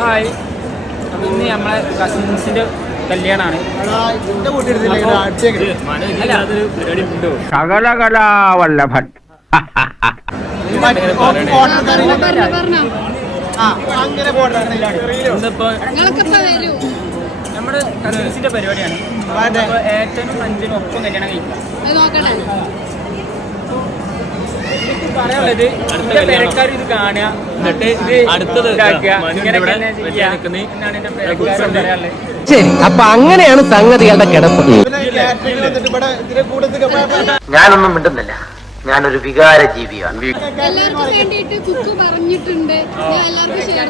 Hi, അപ്പം ഇന്ന് നമ്മളെ കസിൻസിൻ്റെ കല്യാണമാണ്. ശകലകലാവല്ലഭൻ. നമ്മുടെ കസിൻസിൻ്റെ പരിപാടിയാണ്. ഏട്ടനും അഞ്ചനും ഒപ്പം കല്യാണം കഴിക്കാം. പറയാനുള്ളത് പെരക്കാർ ഇത് കാണുക, എന്നിട്ട് അടുത്തത് ശരി. അപ്പൊ അങ്ങനെയാണ് സംഗതികളുടെ കിടപ്പ്. ഞാനൊന്നും മിണ്ടുന്നില്ല, ഞാനൊരു വികാര ജീവിയാണ്. എല്ലാവർക്കും വേണ്ടിയിട്ട് കുക്ക് പറഞ്ഞിട്ടുണ്ട്. എല്ലാവർക്കും ഷെയർ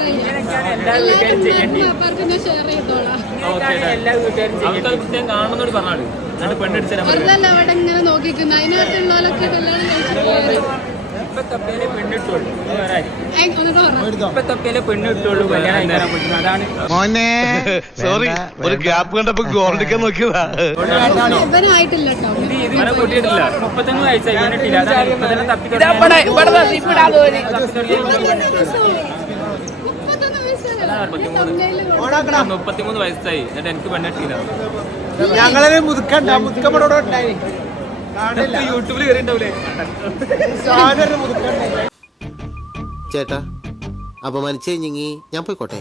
വെറുതെ അവിടെ ഇങ്ങനെ നോക്കിക്കുന്നു. അതിനകത്തുള്ളവരൊക്കെ കല്യാണം കഴിച്ചിട്ട് മോനെ സോറി, ഒരു ഗ്യാപ്പ് കണ്ടപ്പോ ഗോൾഡിക്കാൻ നോക്കിയതാ. ഇവനായിട്ടില്ല കേട്ടോ. 35 വയസ്സായി, പെണ്ണിട്ടില്ല. 33 വയസ്സായി, എന്നിട്ട് എനിക്ക് പെണ്ണിട്ടില്ല. ഞങ്ങളെ മുതുക്കണ്ട മുതുക്കമ്മടോടെ ഉണ്ടായി യൂട്യൂബിൽ കയറിണ്ടാവൂലേ? ചേട്ടാ അപമാനിച്ചേ ഞാൻ പോയിക്കോട്ടെ.